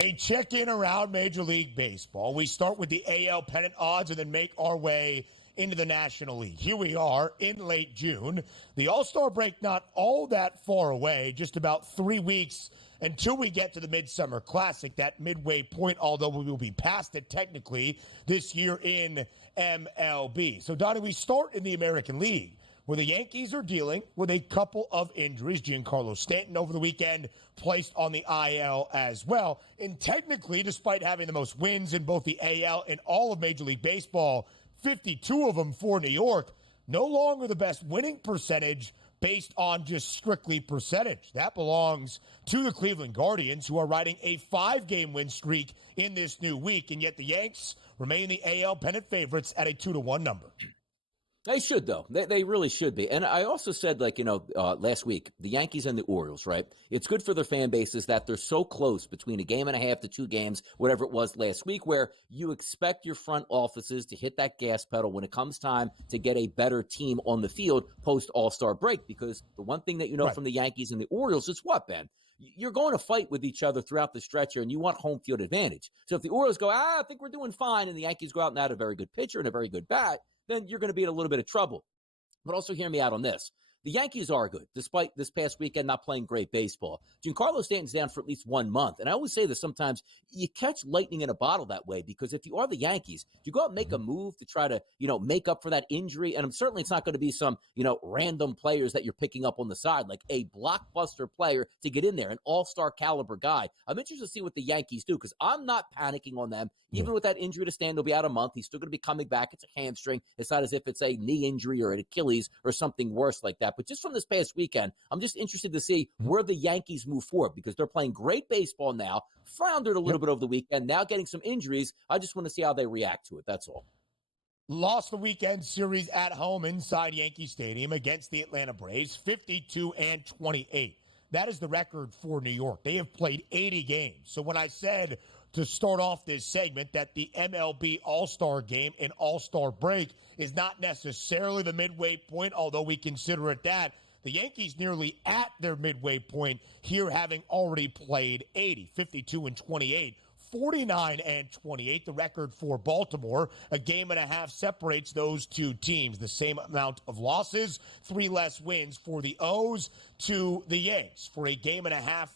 A check-in around Major League Baseball. We start with the AL pennant odds and then make our way into the National League. Here we are in late June. The All-Star break not all that far away, just about 3 weeks until we get to the Midsummer Classic, that midway point, although we will be past it technically this year in MLB. So, Donny, we start in the American League, where the Yankees are dealing with a couple of injuries. Giancarlo Stanton over the weekend placed on the IL as well. And technically, despite having the most wins in both the AL and all of Major League Baseball, 52 of them for New York, no longer the best winning percentage based on just strictly percentage. That belongs to the Cleveland Guardians, who are riding a 5-game win streak in this new week. And yet the Yanks remain the AL pennant favorites at a 2-1 number. They should, though. They really should be. And I also said, last week, the Yankees and the Orioles, right? It's good for their fan bases that they're so close between a game and a half to 2 games, whatever it was last week, where you expect your front offices to hit that gas pedal when it comes time to get a better team on the field post-All-Star break. Because the one thing that you know from the Yankees and the Orioles is what, Ben? You're going to fight with each other throughout the stretch here, and you want home field advantage. So if the Orioles go, I think we're doing fine, and the Yankees go out and add a very good pitcher and a very good bat, then you're going to be in a little bit of trouble. But also hear me out on this. The Yankees are good, despite this past weekend not playing great baseball. Giancarlo Stanton's down for at least 1 month. And I always say this, sometimes you catch lightning in a bottle that way, because if you are the Yankees, you go out and make a move to try to, make up for that injury. And certainly it's not going to be some, random players that you're picking up on the side, like a blockbuster player to get in there, an all-star caliber guy. I'm interested to see what the Yankees do, because I'm not panicking on them. Even with that injury to Stanton, he'll be out a month. He's still going to be coming back. It's a hamstring. It's not as if it's a knee injury or an Achilles or something worse like that. But just from this past weekend, I'm just interested to see where the Yankees move forward, because they're playing great baseball now, floundered a little bit over the weekend, now getting some injuries. I just want to see how they react to it. That's all. Lost the weekend series at home inside Yankee Stadium against the Atlanta Braves, 52-28. That is the record for New York. They have played 80 games. So when I said to start off this segment that the MLB All-Star game and All-Star break is not necessarily the midway point, although we consider it that, the Yankees nearly at their midway point here, having already played 80, 52-28. 49-28, the record for Baltimore. A game and a half separates those two teams. The same amount of losses, 3 less wins for the O's to the Yanks, for a game and a half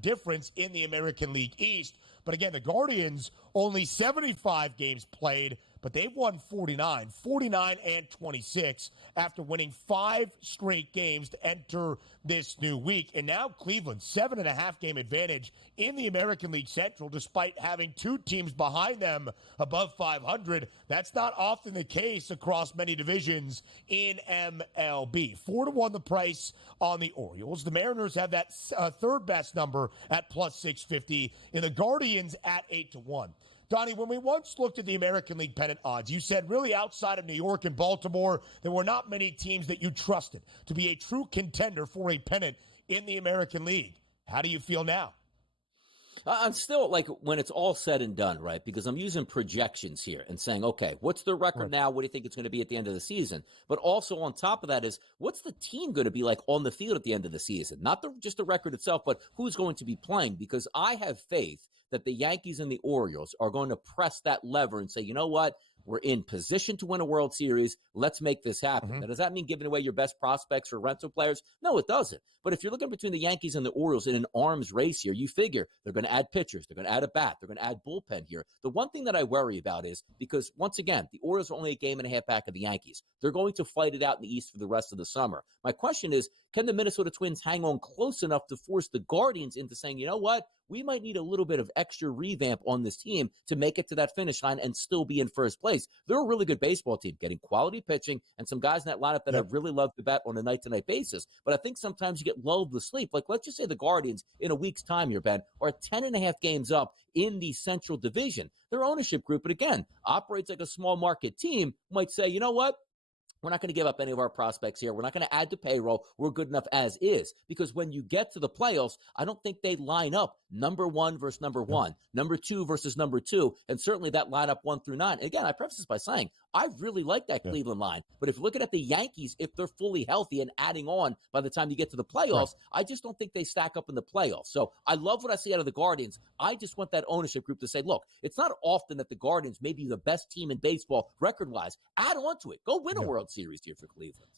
difference in the American League East. But again, the Guardians, only 75 games played, but they've won 49-26 after winning 5 straight games to enter this new week. And now Cleveland, 7.5 game advantage in the American League Central, despite having 2 teams behind them above 500. That's not often the case across many divisions in MLB. 4-1 the price on the Orioles. The Mariners have that third best number at plus 650, and the Guardians at 8-1. Donny, when we once looked at the American League pennant odds, you said really outside of New York and Baltimore, there were not many teams that you trusted to be a true contender for a pennant in the American League. How do you feel now? I'm still, when it's all said and done, right? Because I'm using projections here and saying, okay, what's the record now? What do you think it's going to be at the end of the season? But also on top of that is, what's the team going to be like on the field at the end of the season? Not just the record itself, but who's going to be playing? Because I have faith that the Yankees and the Orioles are going to press that lever and say, you know what? We're in position to win a World Series. Let's make this happen. Now, does that mean giving away your best prospects for rental players? No, it doesn't. But if you're looking between the Yankees and the Orioles in an arms race here, you figure they're going to add pitchers. They're going to add a bat. They're going to add bullpen here. The one thing that I worry about is because, once again, the Orioles are only a game and a half back of the Yankees. They're going to fight it out in the East for the rest of the summer. My question is, can the Minnesota Twins hang on close enough to force the Guardians into saying, you know what? We might need a little bit of extra revamp on this team to make it to that finish line and still be in first place. They're a really good baseball team, getting quality pitching and some guys in that lineup that I really love to bet on a night-to-night basis. But I think sometimes you get lulled to sleep. Like, let's just say the Guardians in a week's time here, Ben, are 10.5 games up in the Central Division. Their ownership group, and again, operates like a small market team, might say, you know what? We're not going to give up any of our prospects here. We're not going to add to payroll. We're good enough as is. Because when you get to the playoffs, I don't think they line up number 1 versus number 1, number 2 versus number 2, and certainly that lineup 1 through 9. Again, I preface this by saying I really like that Cleveland line. But if you're looking at the Yankees, if they're fully healthy and adding on by the time you get to the playoffs, I just don't think they stack up in the playoffs. So I love what I see out of the Guardians. I just want that ownership group to say, look, it's not often that the Guardians may be the best team in baseball record-wise. Add on to it. Go win a World Series here for Cleveland.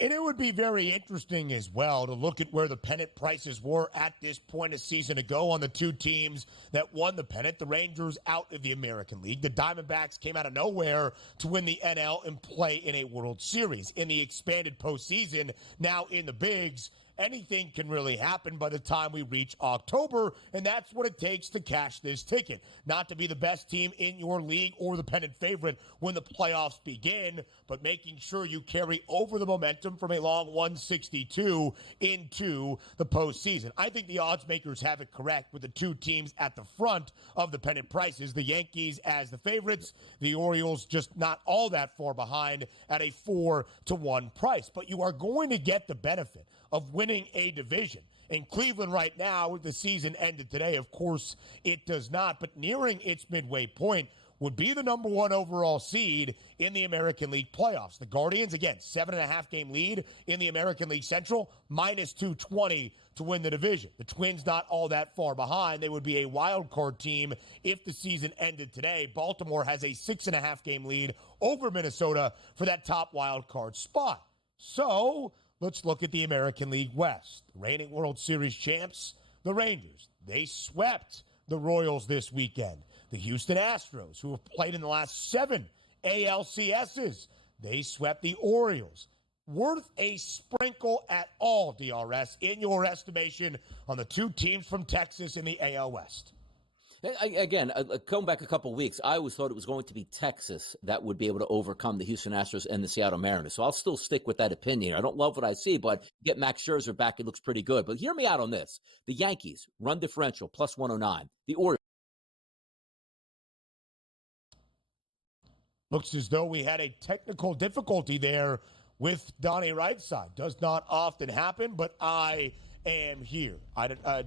And it would be very interesting as well to look at where the pennant prices were at this point a season ago on the two teams that won the pennant. The Rangers out of the American League. The Diamondbacks came out of nowhere to win the NL and play in a World Series. In the expanded postseason, now in the bigs, anything can really happen by the time we reach October, and that's what it takes to cash this ticket. Not to be the best team in your league or the pennant favorite when the playoffs begin, but making sure you carry over the momentum from a long 162 into the postseason. I think the odds makers have it correct with the two teams at the front of the pennant prices, the Yankees as the favorites, the Orioles just not all that far behind at a 4-1 price. But you are going to get the benefit of winning a division. In Cleveland right now, with the season ended today, of course, it does not, but nearing its midway point would be the number one overall seed in the American League playoffs. The Guardians, again, 7.5 game lead in the American League Central, minus 220 to win the division. The Twins not all that far behind. They would be a wild card team if the season ended today. Baltimore has a 6.5 game lead over Minnesota for that top wild card spot. So let's look at the American League West. The reigning World Series champs, the Rangers. They swept the Royals this weekend. The Houston Astros, who have played in the last 7 ALCSs, they swept the Orioles. Worth a sprinkle at all, DRS, in your estimation on the two teams from Texas in the AL West? Again, going back a couple of weeks, I always thought it was going to be Texas that would be able to overcome the Houston Astros and the Seattle Mariners. So I'll still stick with that opinion. I don't love what I see, but get Max Scherzer back, it looks pretty good. But hear me out on this. The Yankees, run differential, plus 109. The Orioles. Looks as though we had a technical difficulty there with Donny Rightside. Does not often happen, but I am here.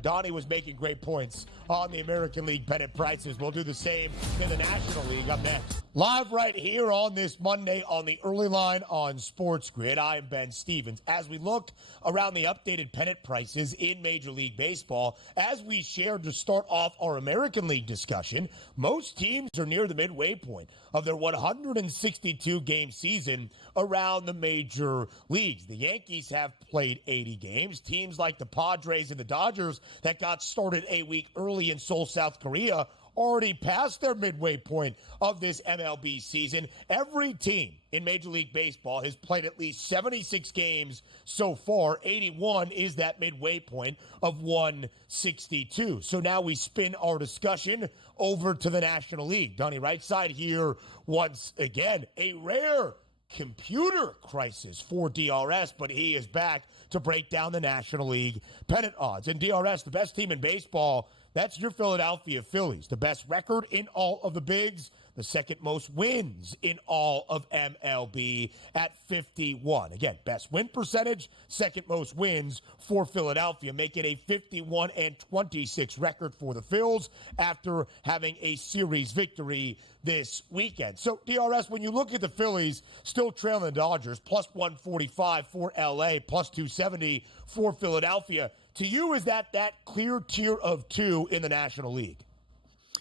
Donny was making great points on the American League pennant prices. We'll do the same in the National League up next. Live right here on this Monday on the early line on SportsGrid. I am Ben Stevens. As we look around the updated pennant prices in Major League Baseball, as we shared to start off our American League discussion, most teams are near the midway point of their 162-game season around the major leagues. The Yankees have played 80 games. Teams like the Padres and the Dodgers that got started a week early in Seoul, South Korea, already past their midway point of this MLB season. Every team in Major League Baseball has played at least 76 games so far. 81 is that midway point of 162. So now we spin our discussion over to the National League. Donny Rightside here once again. A rare computer crisis for DRS, but he is back to break down the National League pennant odds. And DRS, the best team in baseball, that's your Philadelphia Phillies. The best record in all of the bigs, the second most wins in all of MLB at 51. Again, best win percentage, second most wins for Philadelphia, making a 51-26 record for the Phils after having a series victory this weekend. So, DRS, when you look at the Phillies, still trailing the Dodgers, plus 145 for LA, plus 270 for Philadelphia. To you, is that clear tier of two in the National League?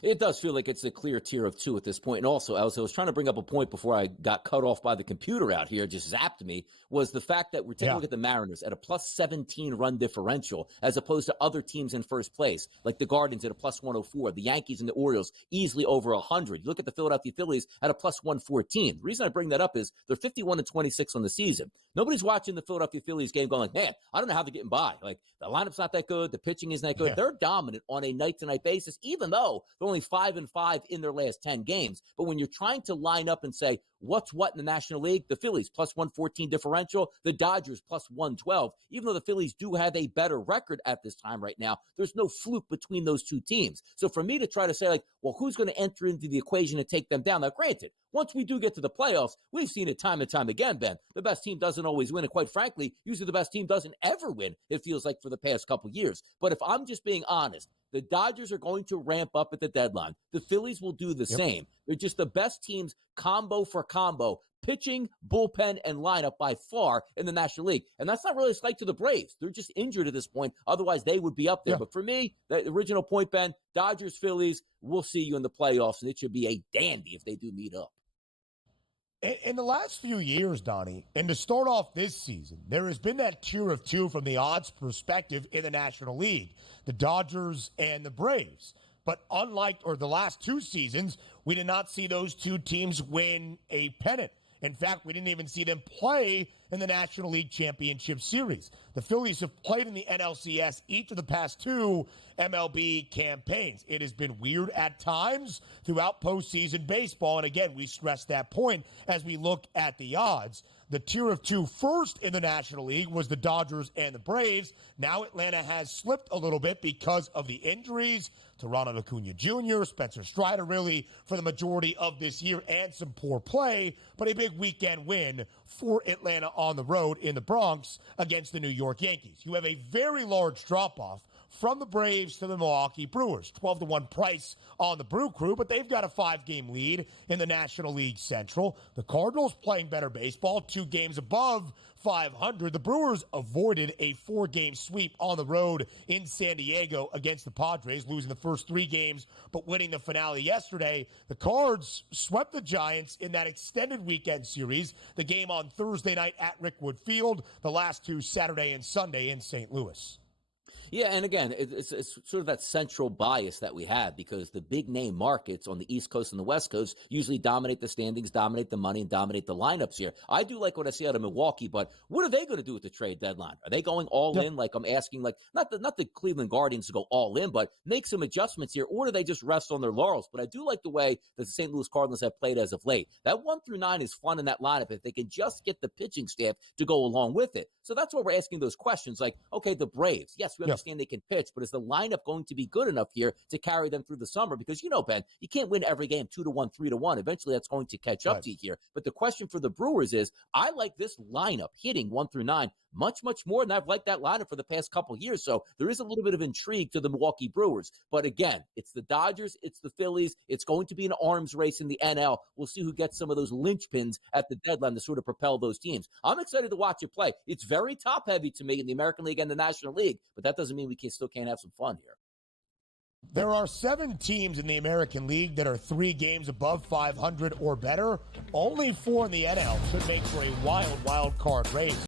It does feel like it's a clear tier of two at this point. And also, I was trying to bring up a point before I got cut off by the computer out here, just zapped me, was the fact that we're taking a look at the Mariners at a plus 17 run differential as opposed to other teams in first place, like the Guardians at a plus 104, the Yankees and the Orioles easily over 100. You look at the Philadelphia Phillies at a plus 114. The reason I bring that up is they're 51-26 on the season. Nobody's watching the Philadelphia Phillies game going like, man, I don't know how they're getting by. Like, the lineup's not that good. The pitching isn't that good. They're dominant on a night-to-night basis, even though they're only 5-5 in their last 10 games. But when you're trying to line up and say, what's what in the National League? The Phillies plus 114 differential, the Dodgers plus 112. Even though the Phillies do have a better record at this time right now, there's no fluke between those two teams. So for me to try to say, like, well, who's going to enter into the equation and take them down? Now, granted, once we do get to the playoffs, we've seen it time and time again, Ben. The best team doesn't always win, and quite frankly, usually the best team doesn't ever win, it feels like, for the past couple years. But if I'm just being honest, the Dodgers are going to ramp up at the deadline. The Phillies will do the same. They're just the best teams, combo for combo, pitching, bullpen, and lineup by far in the National League. And that's not really a slight to the Braves. They're just injured at this point. Otherwise, they would be up there. But for me, the original point, Ben, Dodgers, Phillies, we'll see you in the playoffs, and it should be a dandy if they do meet up. In the last few years, Donny, and to start off this season, there has been that tier of two from the odds perspective in the National League, the Dodgers and the Braves. But unlike the last two seasons, we did not see those two teams win a pennant. In fact, we didn't even see them play in the National League Championship Series. The Phillies have played in the NLCS each of the past two MLB campaigns. It has been weird at times throughout postseason baseball. And again, we stress that point as we look at the odds. The tier of two first in the National League was the Dodgers and the Braves. Now Atlanta has slipped a little bit because of the injuries to Ronald Acuna Jr., Spencer Strider, really, for the majority of this year, and some poor play, but a big weekend win for Atlanta on the road in the Bronx against the New York Yankees. You have a very large drop-off from the Braves to the Milwaukee Brewers. 12-1 price on the Brew Crew, but they've got a 5-game lead in the National League Central. The Cardinals playing better baseball, 2 games above 500. The Brewers avoided a 4-game sweep on the road in San Diego against the Padres, losing the first 3 games, but winning the finale yesterday. The Cards swept the Giants in that extended weekend series, the game on Thursday night at Rickwood Field, the last 2 Saturday and Sunday in St. Louis. Yeah, and again, it's sort of that central bias that we have because the big-name markets on the East Coast and the West Coast usually dominate the standings, dominate the money, and dominate the lineups here. I do like what I see out of Milwaukee, but what are they going to do at the trade deadline? Are they going all in? Like I'm asking, like not the Cleveland Guardians to go all in, but make some adjustments here, or do they just rest on their laurels? But I do like the way that the St. Louis Cardinals have played as of late. That 1 through 9 is fun in that lineup if they can just get the pitching staff to go along with it. So that's why we're asking those questions like, okay, the Braves, yes, we understand they can pitch, but is the lineup going to be good enough here to carry them through the summer? Because, you know, Ben, you can't win every game 2-1, 3-1. Eventually that's going to catch up to you here. But the question for the Brewers is, I like this lineup hitting 1 through 9 much, much more than I've liked that lineup for the past couple of years. So there is a little bit of intrigue to the Milwaukee Brewers. But again, it's the Dodgers, it's the Phillies. It's going to be an arms race in the NL. We'll see who gets some of those linchpins at the deadline to sort of propel those teams. I'm excited to watch it play. It's very top-heavy to me in the American League and the National League, but that doesn't mean we still can't have some fun here. There are 7 teams in the American League that are 3 games above 500 or better. Only 4 in the NL should make for a wild card race.